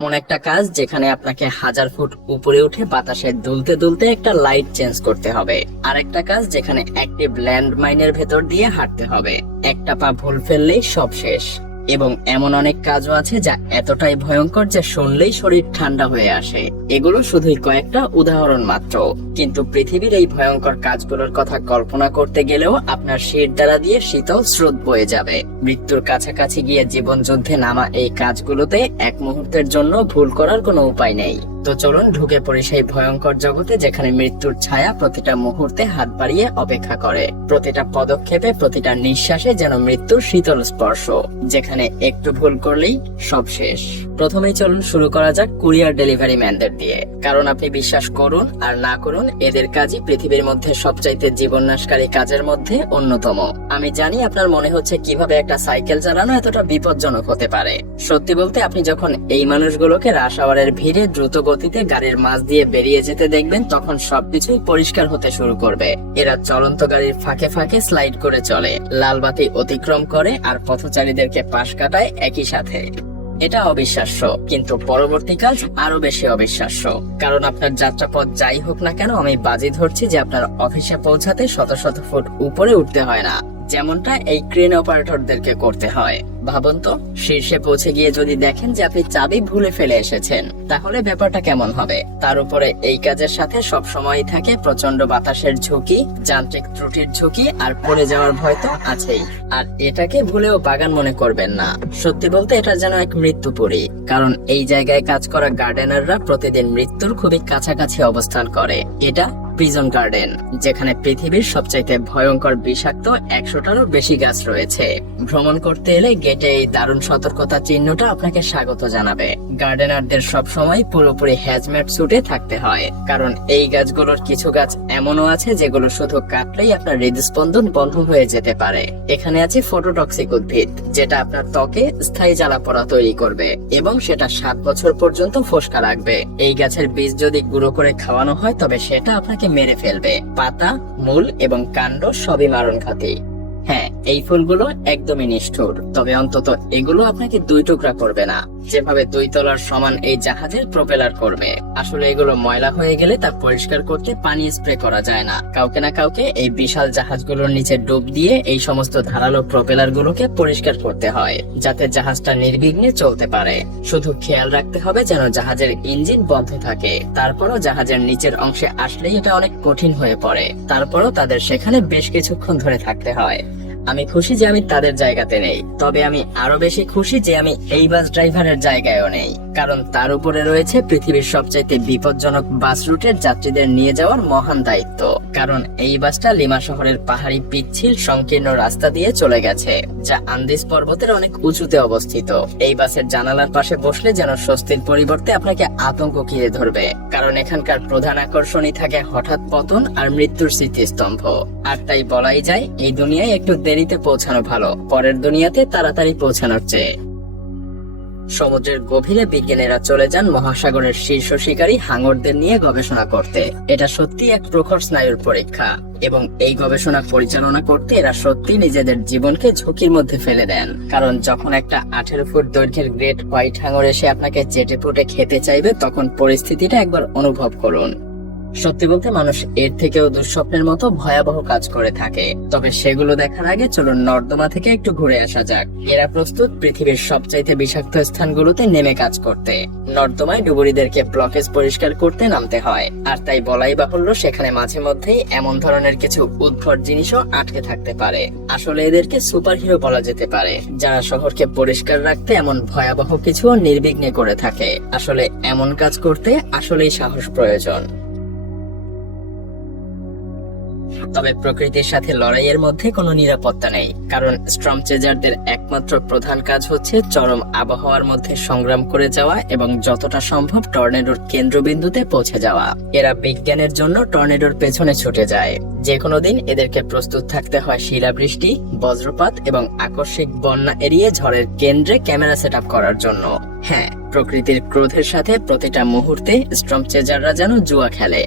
এমন একটা কাজ যেখানে আপনাকে 1000 ফুট উপরে উঠে বাতাসে দুলতে দুলতে একটা লাইট চেঞ্জ করতে হবে। আর একটা কাজ যেখানে অ্যাক্টিভ ল্যান্ড মাইনের ভেতর দিয়ে হাঁটতে হবে। একটা পা ভুল ফেললেই সব শেষ। এবং এমন অনেক কাজও আছে যা এতটাই ভয়ঙ্কর যে শুনলেই শরীর ঠান্ডা হয়ে আসে। এগুলো শুধুই কয়েকটা উদাহরণ মাত্র, কিন্তু পৃথিবীর এই ভয়ঙ্কর কাজগুলোর কথা কল্পনা করতে গেলেও আপনার শির দ্বারা দিয়ে শীতল স্রোত বয়ে যাবে। মৃত্যুর কাছাকাছি গিয়ে জীবন যুদ্ধে নামা এই কাজগুলোতে এক মুহূর্তের জন্য ভুল করার কোনো উপায় নেই। তো চলুন ঢুকে পড়ি সেই ভয়ঙ্কর জগতে যেখানে মৃত্যুর ছায়া প্রতিটা মুহূর্তে হাত বাড়িয়ে অপেক্ষা করে। প্রতিটা পদক্ষেপে, প্রতিটা নিঃশ্বাসে যেন মৃত্যুর শীতল স্পর্শ, যেখানে একটু ভুল করলেই সব শেষ। প্রথমেই চলুন শুরু করা যাক কুরিয়ার ডেলিভারি ম্যানদের দিয়ে। কারণ আপনি বিশ্বাস করুন আর না করুন, এদের কাজই পৃথিবীর মধ্যে সবচাইতে জীবননাশকারী কাজের মধ্যে অন্যতম। আমি জানি আপনার মনে হচ্ছে কিভাবে একটা সাইকেল চালানো এতটা বিপজ্জনক হতে পারে। সত্যি বলতে, আপনি যখন এই মানুষগুলোকে রাশ আওয়ারের ভিড়ে দ্রুত গতিতে গাড়ির মাঝ দিয়ে বেরিয়ে যেতে দেখবেন, তখন সবকিছুই পরিষ্কার হতে শুরু করবে। এরা চলন্ত গাড়ির ফাঁকে ফাঁকে স্লাইড করে চলে, লাল বাতি অতিক্রম করে আর পথচারীদেরকে পাশ কাটায় একই সাথে। এটা অবিশ্বাস্য, কিন্তু পরবর্তী কাজ আরো বেশি অবিশ্বাস্য। কারণ আপনার যাত্রাপথ যাই হোক না কেন, আমি বাজি ধরছি যে আপনার অফিসে পৌঁছাতে শত শত ফুট উপরে উঠতে হয় না, যেমনটা এই ক্রেন অপারেটরদেরকে করতে হয়। ভাবুন তো, শীর্ষে পৌঁছে গিয়ে যদি দেখেন যে আপনি চাবি ভুলে ফেলে এসেছেন, তাহলে ব্যাপারটা কেমন হবে? তার উপরে এই কাজের সাথে সব সময়ই থাকে প্রচন্ড বাতাসের ঝুঁকি, যান্ত্রিক ত্রুটির ঝুঁকি আর পড়ে যাওয়ার ভয় তো আছেই। আর এটাকে ভুলেও বাগান মনে করবেন না। সত্যি বলতে এটা যেন এক মৃত্যুপুরী। কারণ এই জায়গায় কাজ করা গার্ডেনাররা প্রতিদিন মৃত্যুর খুবই কাছাকাছি অবস্থান করে। এটা প্রিজন গার্ডেন, যেখানে পৃথিবীর সবচাইতে ভয়ঙ্কর বিষাক্ত 100টারও বেশি গাছ রয়েছে। ভ্রমণ করতে এলে গেটে এই দারুণ সতর্কতা চিহ্নটা আপনাকে স্বাগত জানাবে। গার্ডেনারদের সবসময় পুরোপুরি হ্যাজম্যাট স্যুটে থাকতে হয়, কারণ এই গাছগুলোর কিছু গাছ এমনও আছে যেগুলো শুধু কাটলেই আপনার হৃদস্পন্দন বন্ধ হয়ে যেতে পারে। এখানে আছে ফটোটক্সিক উদ্ভিদ, যেটা আপনার ত্বকে স্থায়ী জ্বালাপোড়া তৈরি করবে এবং সেটা 7 বছর পর্যন্ত ফোস্কা রাখবে। এই গাছের বীজ যদি গুঁড়ো করে খাওয়ানো হয়, তবে সেটা আপনাকে মেরে ফেলবে। পাতা, মূল এবং কাণ্ড সবই মারণঘাতী। হ্যাঁ, এই ফুলগুলো একদমই নিষ্ঠুর, তবে অন্তত এগুলো আপনাকে 2 টুকরা করবে না, যেভাবে 2 তলার সমান এই জাহাজের প্রপেলার করবে। আসলে এগুলো ময়লা হয়ে গেলে তা পরিষ্কার করতে পানি স্প্রে করা যায় না। কাউকে না কাউকে এই বিশাল জাহাজগুলোর নিচে ডুব দিয়ে এই সমস্ত ধারালো প্রপেলার গুলোকে পরিষ্কার করতে হয়, যাতে জাহাজটা নির্বিঘ্নে চলতে পারে। শুধু খেয়াল রাখতে হবে যেন জাহাজের ইঞ্জিন বন্ধ থাকে। তারপরও জাহাজের নিচের অংশে আসলেই এটা অনেক কঠিন হয়ে পড়ে। তারপরও তাদের সেখানে বেশ কিছুক্ষণ ধরে থাকতে হয়। আমি খুশি যে আমি তাদের জায়গাতে নেই, তবে আমি আরো বেশি খুশি যে আমি এই বাস ড্রাইভারের জায়গায়ও নেই। কারণ তার উপরে রয়েছে পৃথিবীর সবচাইতে বিপজ্জনক বাস রুটের যাত্রীদের নিয়ে যাওয়ার মহান দায়িত্ব। কারণ এই বাসটা লিমা শহরের পাহাড়ি পিচ্ছিল সংকীর্ণ রাস্তা দিয়ে চলে গেছে, যা আন্দিজ পর্বতের অনেক উঁচুতে অবস্থিত। এই বাসের জানালার পাশে বসলে যেন স্বস্তির পরিবর্তে আপনাকে আতঙ্ক ঘিরে ধরবে। কারণ এখানকার প্রধান আকর্ষণই থাকে হঠাৎ পতন আর মৃত্যুর স্মৃতিস্তম্ভ। আর তাই বলাই যায়, এই দুনিয়ায় একটু দেরিতে পৌঁছানো ভালো, পরের দুনিয়াতে তাড়াতাড়ি পৌঁছানোর চেয়ে। সমুদ্রের গভীরে বিজ্ঞানীরা চলে যান মহাসাগরের শীর্ষ শিকারী হাঙরদের নিয়ে গবেষণা করতে। এটা সত্যি এক প্রখর স্নায়ুর পরীক্ষা, এবং এই গবেষণা পরিচালনা করতে এরা সত্যি নিজেদের জীবনকে ঝুঁকির মধ্যে ফেলে দেন। কারণ যখন একটা 18 ফুট দৈর্ঘ্যের গ্রেট হোয়াইট হাঙর এসে আপনাকে চেটে পুটে খেতে চাইবে, তখন পরিস্থিতিটা একবার অনুভব করুন। সত্যি বলতে, মানুষ এর থেকেও দুঃস্বপ্নের মতো ভয়াবহ কাজ করে থাকে। তবে সেগুলো দেখার আগে চলুন নর্দমা থেকে একটু ঘুরে আসা যাক। এরা প্রস্তুত পৃথিবীর সবচাইতে বিষাক্ত স্থানগুলোতে নেমে কাজ করতে। নর্দমায় ডুবুরিদেরকে ব্লকেজ পরিষ্কার করতে নামতে হয়, আর তাই বলাই বাহুল্য সেখানে মাঝে মধ্যেই এমন ধরনের কিছু উদ্ভট জিনিসও আটকে থাকতে পারে। আসলে এদেরকে সুপার হিরো বলা যেতে পারে, যারা শহরকে পরিষ্কার রাখতে এমন ভয়াবহ কিছু নির্বিঘ্নে করে থাকে। আসলে এমন কাজ করতে আসলেই সাহস প্রয়োজন। তবে প্রকৃতির সাথে লড়াইয়ের মধ্যে কোনো নিরাপত্তা নেই, কারণ স্টর্ম চেজারদের একমাত্র প্রধান কাজ হচ্ছে চরম আবহাওয়ার মধ্যে সংগ্রাম করে যাওয়া এবং যতটা সম্ভব টর্নেডোর কেন্দ্রবিন্দুতে পৌঁছে যাওয়া। এরা বিজ্ঞানের জন্য টর্নেডোর পেছনে ছুটে যায়। যে কোনো দিন এদেরকে প্রস্তুত থাকতে হয় শিলাবৃষ্টি, বজ্রপাত এবং আকস্মিক বন্যা এড়িয়ে ঝড়ের কেন্দ্রে ক্যামেরা সেট আপ করার জন্য। হ্যাঁ, প্রকৃতির ক্রোধের সাথে প্রতিটা মুহূর্তে স্টর্ম চেজাররা যেন জুয়া খেলে।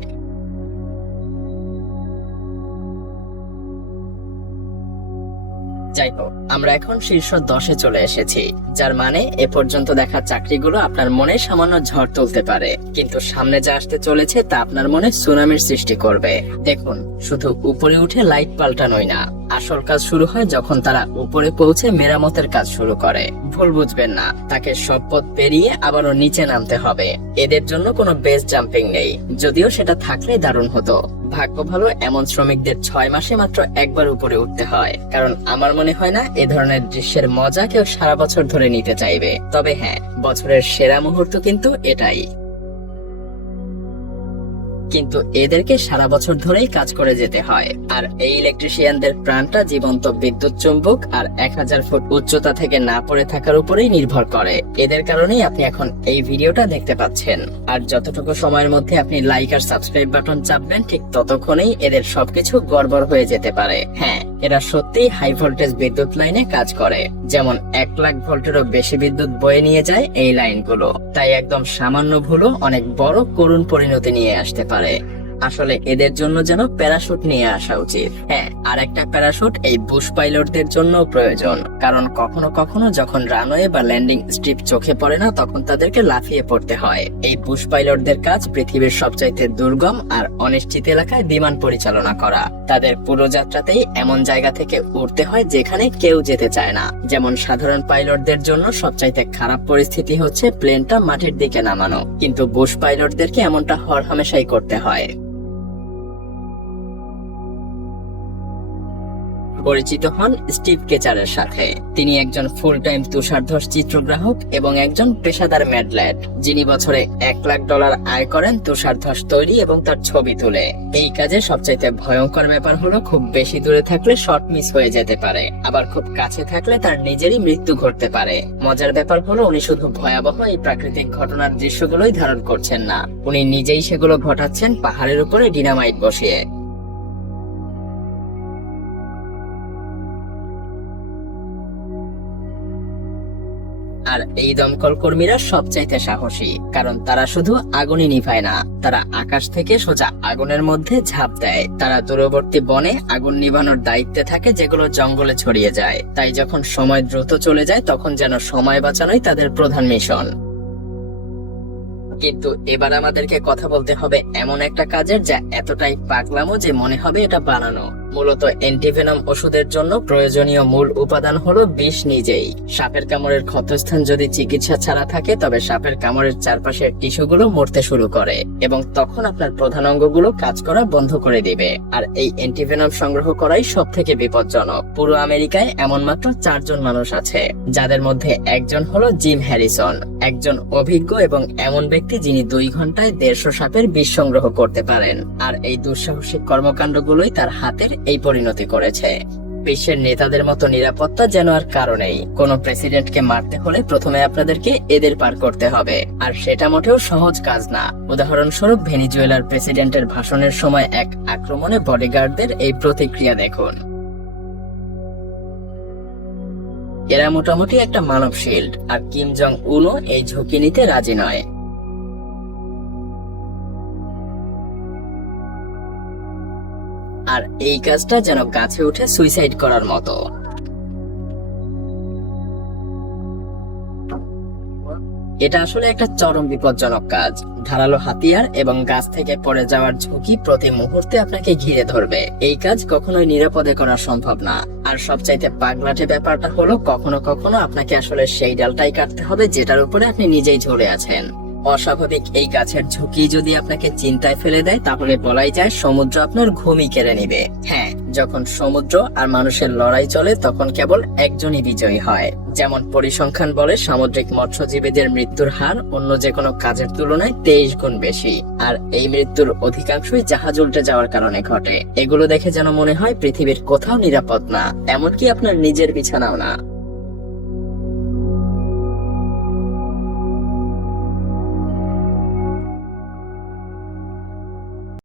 যাই হোক, আমরা এখন শীর্ষ 10-এ চলে এসেছি, যার মানে এ পর্যন্ত দেখা চাকরিগুলো আপনার মনে সামান্য ঝড় তুলতে পারে, কিন্তু সামনে যা আসতে চলেছে তা আপনার মনে সুনামির সৃষ্টি করবে। দেখুন, শুধু উপরে উঠে লাইট পাল্টানোই না, আসল কাজ শুরু হয় যখন তারা উপরে পৌঁছে মেরামতের কাজ শুরু করে। ভুল বুঝবেন না, তাকে সব পথ পেরিয়ে আবারও নিচে নামতে হবে। এদের জন্য কোনো বেস জাম্পিং নেই, যদিও সেটা থাকলে দারুণ হতো। ভাগ্য ভালো এমন শ্রমিকদের 6 মাসে মাত্র একবার উপরে উঠতে হয়, কারণ আমার মনে হয় না এ ধরনের দৃশ্যের মজা কেউ সারা বছর ধরে নিতে চাইবে। তবে হ্যাঁ, বছরের সেরা মুহূর্ত কিন্তু এটাই। কিন্তু এদেরকে সারা বছর ধরেই কাজ করে যেতে হয়, আর এই ইলেকট্রিশিয়ানদের প্রাণটা জীবন্ত বিদ্যুৎ চুম্বক আর 1000 ফুট উচ্চতা থেকে না পড়ে থাকার উপরেই নির্ভর করে। এদের কারণেই আপনি এখন এই ভিডিওটা দেখতে পাচ্ছেন। আর যতটুকু সময়ের মধ্যে আপনি লাইক আর সাবস্ক্রাইব বাটন চাপবেন, ঠিক ততক্ষণেই এদের সবকিছু গড়বড় হয়ে যেতে পারে। হ্যাঁ, এরা সত্যিই হাই ভোল্টেজ বিদ্যুৎ লাইনে কাজ করে, যেমন 1 লাখ ভোল্টেরও বেশি বিদ্যুৎ বয়ে নিয়ে যায় এই লাইনগুলো। তাই একদম সামান্য ভুলও অনেক বড় করুণ পরিণতি নিয়ে আসতে পারে। আসলে এদের জন্য যেন প্যারাশুট নিয়ে আসা উচিত। হ্যাঁ, আর একটা প্যারাশুট এই বুশ পাইলটদের জন্য প্রয়োজন, কারণ কখনো কখনো যখন রানওয়ে বা ল্যান্ডিং স্ট্রিপ চোখে পড়ে না, তখন তাদেরকে লাফিয়ে পড়তে হয়। এই বুশ পাইলটদের কাজ পৃথিবীর সবচাইতে দুর্গম আর অনিশ্চিত এলাকায় বিমান পরিচালনা করা। তাদের পুরো যাত্রাতেই এমন জায়গা থেকে উঠতে হয় যেখানে কেউ যেতে চায় না। যেমন সাধারণ পাইলটদের জন্য সবচাইতে খারাপ পরিস্থিতি হচ্ছে প্লেনটা মাটির দিকে নামানো, কিন্তু বুশ পাইলটদেরকে এমনটা হরহামেশাই করতে হয়। পরিচিত হন স্টিভ কেচারের সাথে। তিনি একজন ফুল টাইম তুষারধস চিত্রগ্রাহক এবং একজন পেশাদার ম্যাডল্যাড, যিনি বছরে $1 লাখ আয় করেন তুষারধস তৈরি এবং তার ছবি তুলে। এই কাজে সবচাইতে ভয়ঙ্কর ব্যাপার হলো খুব বেশি দূরে থাকলে শট মিস হয়ে যেতে পারে, আবার খুব কাছে থাকলে তার নিজেরই মৃত্যু ঘটতে পারে। মজার ব্যাপার হলো উনি শুধু ভয়াবহ এই প্রাকৃতিক ঘটনার দৃশ্যগুলোই ধারণ করছেন না, উনি নিজেই সেগুলো ঘটাচ্ছেন পাহাড়ের উপরে ডিনামাইট বসিয়ে। আর এই দমকল কর্মীরা সবচাইতে সাহসী, কারণ তারা শুধু আগুনই নিভায় না, তারা আকাশ থেকে সোজা আগুনের মধ্যে ঝাঁপ দেয়। তারা দূরবর্তী বনে আগুন নিভানোর দায়িত্বে থাকে, যেগুলো জঙ্গলে ছড়িয়ে যায়। তাই যখন সময় দ্রুত চলে যায়, তখন যেন সময় বাঁচানোই তাদের প্রধান মিশন। কিন্তু এবার আমাদেরকে কথা বলতে হবে এমন একটা কাজের যা এতটাই পাগলামো যে মনে হবে এটা বানানো। মূলত অ্যান্টিভেনম ওষুধের জন্য প্রয়োজনীয় মূল উপাদান হলো বিষ নিজেই। সাপের কামড়ের ক্ষতস্থান যদি চিকিৎসা ছাড়া থাকে, তবে সাপের কামড়ের চারপাশের টিস্যুগুলো মরতে শুরু করে এবং তখন আপনার প্রধান অঙ্গগুলো কাজ করা বন্ধ করে দিবে। আর এই অ্যান্টিভেনম সংগ্রহ করাই সব থেকে বিপজ্জনক। পুরো আমেরিকায় এমন মাত্র 4 জন মানুষ আছে, যাদের মধ্যে একজন হলো জিম হ্যারিসন, একজন অভিজ্ঞ এবং এমন ব্যক্তি যিনি 2 ঘন্টায় 150 সাপের বিষ সংগ্রহ করতে পারেন। আর এই দুঃসাহসিক কর্মকাণ্ডগুলোই তার হাতের এই পরিণতি করেছে। বিশ্বের নেতাদের মতো নিরাপত্তা যেন আর কারণেই। কোন প্রেসিডেন্টকে মারতে হলে প্রথমে আপনাদেরকে এদের পার করতে হবে, আর সেটা মোটেও সহজ কাজ না। উদাহরণস্বরূপ ভেনিজুয়েলার প্রেসিডেন্টের ভাষণের সময় এক আক্রমণে বডিগার্ডদের এই প্রতিক্রিয়া দেখুন। এরা মোটামুটি একটা মানব শিল্ড, আর কিম জং উনও এই ঝুঁকি নিতে রাজি নয়। আর এই কাজটা যেন গাছে উঠে সুইসাইড করার মতো। এটা আসলে একটা চরম বিপজ্জনক কাজ। ধারালো হাতিয়ার এবং গাছ থেকে পড়ে যাওয়ার ঝুঁকি প্রতি মুহূর্তে আপনাকে ঘিরে ধরবে। এই কাজ কখনোই নিরাপদে করা সম্ভব না। আর সবচাইতে পাগলাটে ব্যাপারটা হলো কখনো কখনো আপনাকে আসলে সেই ডালটাই কাটতে হবে যেটার উপরে আপনি নিজেই ঝরে আছেন। অস্বাভাবিক এই গাছের ঝুঁকি যদি আপনাকে চিন্তায় ফেলে দেয়, তাহলে বলাই যায় সমুদ্র আপনার ঘুমই কেড়ে নিবে। হ্যাঁ, যখন সমুদ্র আর মানুষের লড়াই চলে, তখন কেবল একজনই বিজয়ী হয়। যেমন পরিসংখ্যান বলে, সামুদ্রিক মৎস্যজীবীদের মৃত্যুর হার অন্য যে কোনো কাজের তুলনায় 23 গুণ বেশি। আর এই মৃত্যুর অধিকাংশই জাহাজ উল্টে যাওয়ার কারণে ঘটে। এগুলো দেখে যেন মনে হয় পৃথিবীর কোথাও নিরাপদ না, এমনকি আপনার নিজের বিছানাও না।